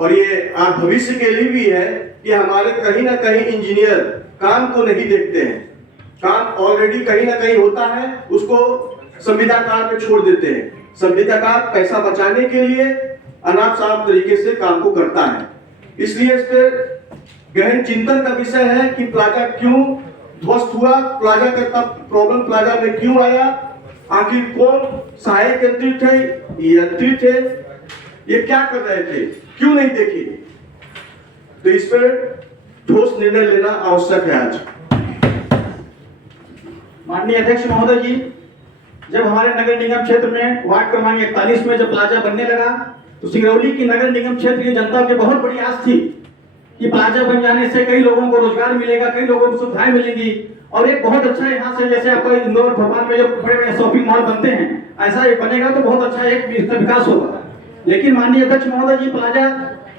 और ये भविष्य के लिए भी है कि हमारे कहीं ना कहीं इंजीनियर काम को नहीं देखते हैं, काम ऑलरेडी कहीं ना कहीं होता है, उसको संविदाकार पे छोड़ देते हैं। संविदाकार पैसा बचाने के लिए अनाप शनाप तरीके से काम को करता है। इसलिए इस पर गहन चिंतन का विषय है कि प्लाजा क्यों ध्वस्त हुआ, प्लाजा का प्रॉब्लम प्लाजा में क्यों आया, आखिर कौन सहायक यंत्री थे, यंत्री थे, ये क्या कर रहे थे, क्यों नहीं देखी। तो इस पर ठोस निर्णय लेना आवश्यक है आज। माननीय अध्यक्ष महोदय जी, जब हमारे नगर निगम क्षेत्र में वार्ड क्रमांक 41 में जब प्लाजा बनने लगा तो सिंगरौली की नगर निगम क्षेत्र की जनता की बहुत बड़ी आस थी कि प्लाजा बन जाने से कई लोगों को रोजगार मिलेगा, कई लोगों को सुविधाएं मिलेंगी और एक बहुत अच्छा यहाँ से जैसे आपका इंदौर भोपाल में जो बड़े बड़े शॉपिंग मॉल बनते हैं, ऐसा एक बनेगा तो बहुत अच्छा एक इसका विकास होगा। लेकिन माननीय अध्यक्ष महोदय जी, प्लाजा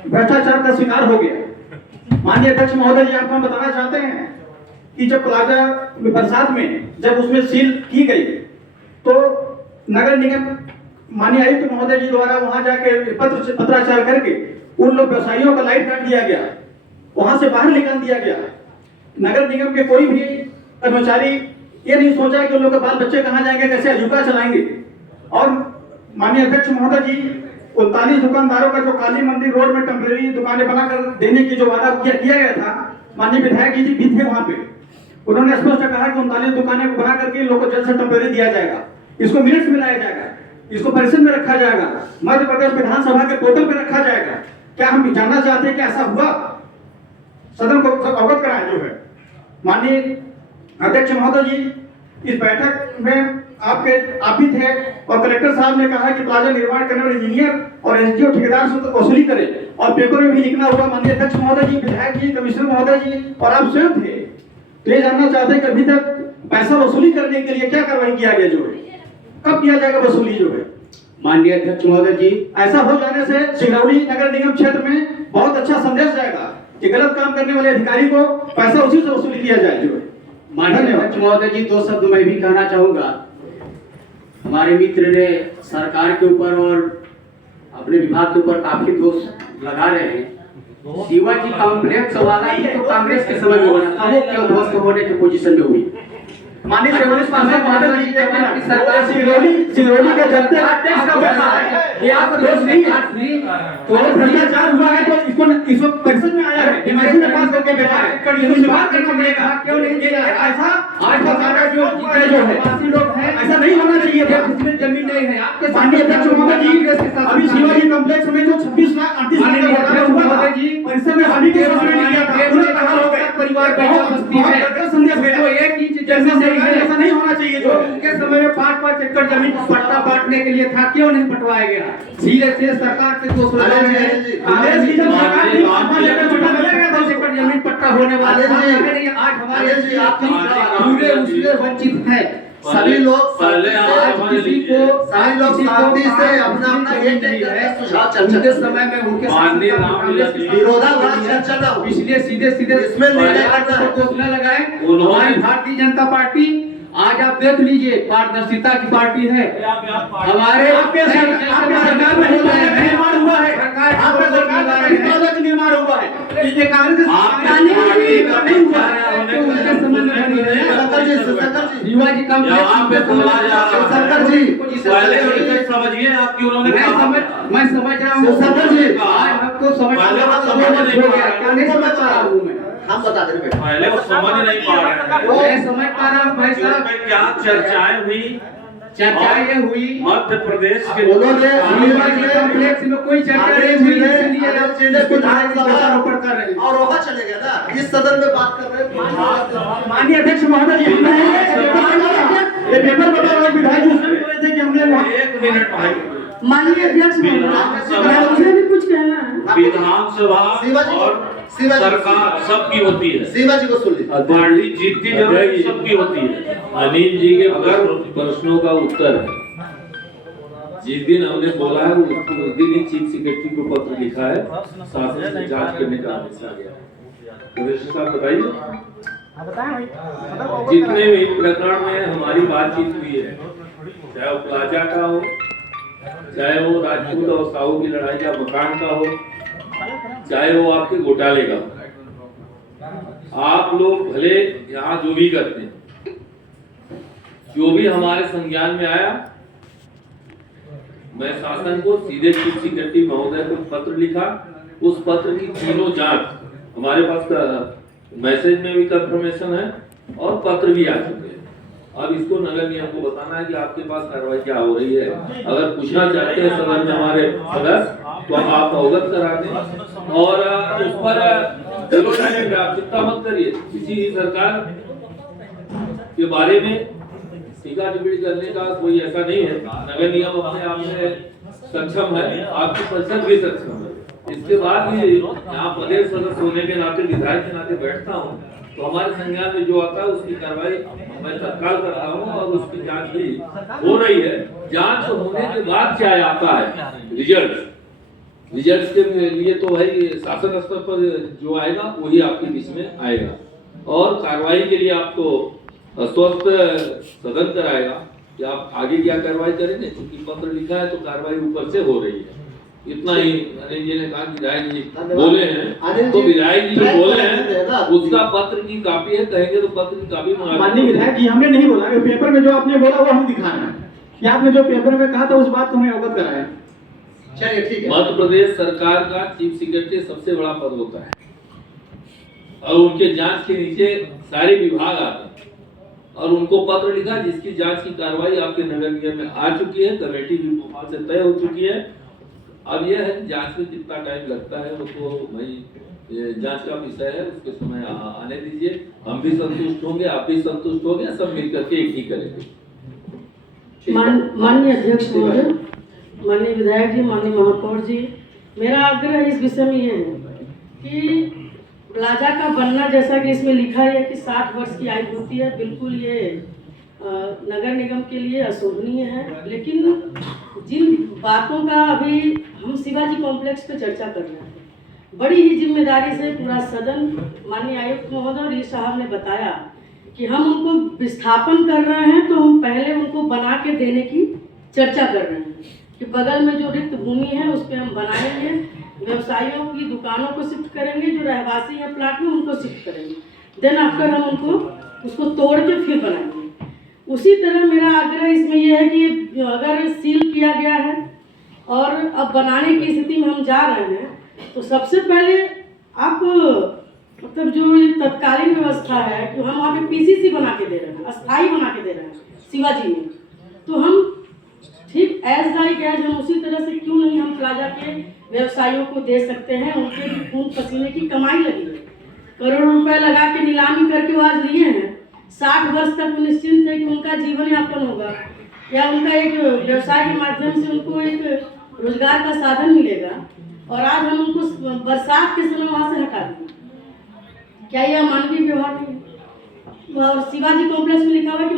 भ्रष्टाचार का शिकार हो गया। माननीय अध्यक्ष महोदय जी, आपको हम बताना चाहते हैं कि जब प्लाजा बरसात में जब उसमें सील की गई तो नगर निगम माननीय आयुक्त महोदय जी द्वारा वहां जाके पत्राचार करके उन लोग व्यवसायियों का लाइट काट दिया गया, वहां से बाहर निकाल दिया गया। नगर निगम के कोई भी कर्मचारी ये नहीं सोचा कि उन लोग के बाल बच्चे कहाँ जाएंगे, कैसे आजीविका चलाएंगे। और माननीय अध्यक्ष महोदय जी, 39 दुकानदारों का जो काली मंदिर रोड में टेम्परेरी दुकानें बनाकर देने की जो वादा किया गया था, माननीय विधायक जी भी थे वहां पे, उन्होंने स्पष्ट कहा कि 39 दुकानें बना करके लोगों को जल्द से टेम्परेरी दिया जाएगा, इसको मिनट्स में लाया जाएगा, इसको परिषद में रखा जाएगा, मध्य प्रदेश विधानसभा के पोर्टल पे रखा जाएगा। क्या हम जानना चाहते हैं कि ऐसा हुआ? सदन को अवगत कराएं जो है। माननीय अध्यक्ष महोदय जी, इस बैठक में आप भी थे और कलेक्टर साहब ने कहा कि प्लाजा निर्माण करने वाले इंजीनियर और एसडीओ ठेकेदार से तो वसूली करे और पेपर में भी लिखना हुआ। माननीय अध्यक्ष महोदय जी, विधायक जी, कमिश्नर महोदय जी और आप स्वयं थे, तो ये जानना चाहते हैं कि अभी तक पैसा वसूली करने के लिए क्या कार्रवाई किया गया, जो है कब किया जाएगा वसूली जो है। माननीय अध्यक्ष महोदय जी, ऐसा हो जाने से सिंगरौली नगर निगम क्षेत्र में बहुत अच्छा संदेश जाएगा कि गलत काम करने वाले अधिकारी को पैसा उसी से वसूली किया जाए जो है। माननीय अध्यक्ष महोदय जी, दो शब्द मैं भी कहना चाहूंगा। हमारे मित्र ने सरकार के ऊपर और अपने विभाग के ऊपर काफी दोष लगा रहे हैं। शिवाजी कॉम्प्लेक्स वाला ही तो कांग्रेस के समय में बना था, वो क्यों ध्वस्त होने की पोजीशन में हुई। माननीय सिंगरौली के जनता टैक्स का पैसा है, ये आपको दोष नहीं है। तो भ्रष्टाचार हुआ है तो इसको परिषद में आया है, डिमांड में पास होकर बेटा है, इसको बात करना पड़ेगा। क्यों नहीं किया ऐसा? आज सरकार जो है पासी लोग हैं, ऐसा नहीं होना चाहिए था। इसमें जमीन नहीं है आपके। माननीय अध्यक्ष महोदय जी, अभी शिवाजी कॉम्प्लेक्स में जो 26 लाख 38 लाख का घोटाला हुआ था, परिषद में सभी के सामने किया था, उन्हें कहा हो गया परिवार का बस्ती है, संदेश भेजो एक इंच जैसे ऐसा नहीं होना चाहिए। जो उनके समय में 5-5 एकड़ जमीन पट्टा बांटने के लिए था, क्यों नहीं बंटवाया गया? सीधे से सरकार के दोष लगा रहे हैं। कांग्रेस की जब सरकार थी 5-5 एकड़ पट्टा मिला गया, 10 एकड़ जमीन पट्टा होने वाला था। आज हमारे पूरे उससे वंचित है। सभी लोग पहले किसी को सारे लोग शांति से अपना अपना एक सुझाव चर्चा समय में उनके विरोधाभास चर्चा ना हो, इसलिए सीधे इसमें निर्णय करना है। दोष न लगाएं। हमारी भारतीय जनता पार्टी आज आप देख लीजिए पारदर्शिता की पार्टी है। हमारे आपके सरकार में निर्माण हुआ है, आपके सरकार में निर्माण हुआ है, ये कांग्रेस नहीं हुआ है। उनके समय में बनी है। शिवाजी सरकार जी पहले समझिए आप कि उन्होंने मैं समझ रहा हूँ सरकार जी, आज आपको समझ क्या नहीं समझ पा रहा हूँ मैं। हम बता दे रहे हैं। पहले वो समझ नहीं पा रहे हैं। मैं समझ पा रहा हूँ भाई साहब, क्या चर्चाएं हुई, चर्चाएं हुई मध्य प्रदेश के उन्होंने शिवाजी कॉम्प्लेक्स में कोई चर्चा नहीं हुई, इसलिए ऊपर कर रहे हैं और वहाँ चले गए ना, इस सदन में बात कर रहे हैं। माननीय अध्यक्ष महोदय जी, ये पेपर बता रहे विधायक जी बोल रहे थे कि हमने एक मिनट भाई, माननीय अध्यक्ष मुझे भी कुछ कहना है। विधानसभा और सरकार सबकी होती है। शिवाजी को सुन लीजिए। पार्टी जीतती जरूर सबकी होती है। अनिल जी के प्रश्नों का उत्तर है। जिस दिन हमने बोला है उस दिन ही चीफ सेक्रेटरी को पत्र लिखा है, शासन से जांच करने का आदेश आ गया। कमिश्नर साहब बताइए, जितने भी प्रकरण में हमारी बातचीत हुई है, चाहे वो प्लाजा का हो, चाहे वो राजपूत और साहू की लड़ाई या मकान का हो, चाहे वो आपके घोटाले का हो। आप लोग भले यहाँ जो भी करते हैं, जो भी हमारे संज्ञान में आया, मैं शासन को सीधे चीफ सेक्रेटरी महोदय को पत्र लिखा। उस पत्र की तीनों जांच हमारे पास का मैसेज में भी कंफर्मेशन है और पत्र भी आ चुके हैं। अब इसको नगर निगम को बताना है कि आपके पास कार्रवाई क्या हो रही है। अगर पूछना चाहते हैं सदन में हमारे सदस्य तो आप अवगत करा दें और उस पर आप चिंता मत करिए। किसी सरकार के बारे में टीका टिप्पणी करने का कोई ऐसा नहीं है। नगर निगम अपने आप में सक्षम है, आपकी परिषद भी सक्षम है। इसके बाद भी यहाँ प्रदेश सदस्य होने के नाते, विधायक के नाते बैठता हूँ तो हमारे संज्ञान में जो आता है उसकी कार्रवाई मैं तत्काल करता हूँ और उसकी जांच भी हो रही है। जांच होने के बाद क्या आता है रिजल्ट के लिए तो भाई शासन स्तर पर जो आएगा वही आपके बीच में आएगा और कार्रवाई के लिए आपको स्वस्थ सदन कराएगा कि आप आगे क्या कार्रवाई करेंगे। क्योंकि पत्र लिखा है तो कार्रवाई ऊपर से हो रही है। इतना ही अनिल जी ने कहा, विधायक जी बोले हैं तो विधायक जी जो बोले हैं उसका पत्र की कॉपी है, कहेंगे तो पत्र की कॉपी माननीय विधायक जी, हमने नहीं बोला, पेपर में जो आपने बोला वो हम दिखा रहे हैं कि आपने जो पेपर में कहा था उस बात को हमें अवगत कराया। चलिए ठीक है। मध्य प्रदेश सरकार का चीफ सेक्रेटरी सबसे बड़ा पद होता है और उनके जांच के नीचे सारे विभाग आते हैं और उनको पत्र लिखा जिसकी जांच की कार्रवाई आपके नगर निगम में आ चुकी है। कमेटी भी वहां से तय हो चुकी है। अब यह है कि जांच में कितना टाइम लगता है वो तो भाई जांच का विषय है, उसके समय आने दीजिए। हम भी संतुष्ट होंगे, आप भी संतुष्ट होंगे, सब मिलकर के एक ही करेंगे। माननीय अध्यक्ष महोदय, माननीय विधायक जी, माननीय महापौर जी, मेरा आग्रह इस विषय में ये है कि प्लाजा का बनना, जैसा कि इसमें लिखा है कि 60 वर्ष की आयु होती है, बिल्कुल ये नगर निगम के लिए अशोभनीय है। लेकिन जिन बातों का अभी हम शिवाजी कॉम्प्लेक्स पे चर्चा कर रहे हैं, बड़ी ही जिम्मेदारी से पूरा सदन, माननीय आयुक्त महोदय और ई साहब ने बताया कि हम उनको विस्थापन कर रहे हैं तो हम पहले उनको बना के देने की चर्चा कर रहे हैं कि बगल में जो रिक्त भूमि है उस पर हम बनाएंगे, व्यवसायियों की दुकानों को शिफ्ट करेंगे, जो रहवासी हैं प्लाट में उनको शिफ्ट करेंगे, देन आफ्टर हम उनको उसको तोड़ के फिर बनाएंगे। उसी तरह मेरा आग्रह इसमें यह है कि अगर सील किया गया है और अब बनाने की स्थिति में हम जा रहे हैं तो सबसे पहले आप मतलब जो ये तत्कालीन व्यवस्था है कि हम वहाँ पे पीसीसी बना के दे रहे हैं, अस्थाई बना के दे रहे हैं शिवाजी में, तो हम ठीक एज लाइक एज हम उसी तरह से क्यों नहीं हम प्लाजा के व्यवसायियों को दे सकते हैं। उनके भी खून पसीने की कमाई लगी है, करोड़ों रुपए लगा के नीलामी करके वो आज लिए हैं। 60 वर्ष तक वो निश्चिंत है कि उनका जीवन यापन होगा या उनका एक व्यवसाय के माध्यम से उनको एक रोजगार का साधन मिलेगा, और आज हम उनको बरसात के समय वहाँ से हटा दें, क्या यह मानवीय व्यवहार नहीं है? और शिवाजी कॉम्प्लेक्स में लिखा हुआ है कि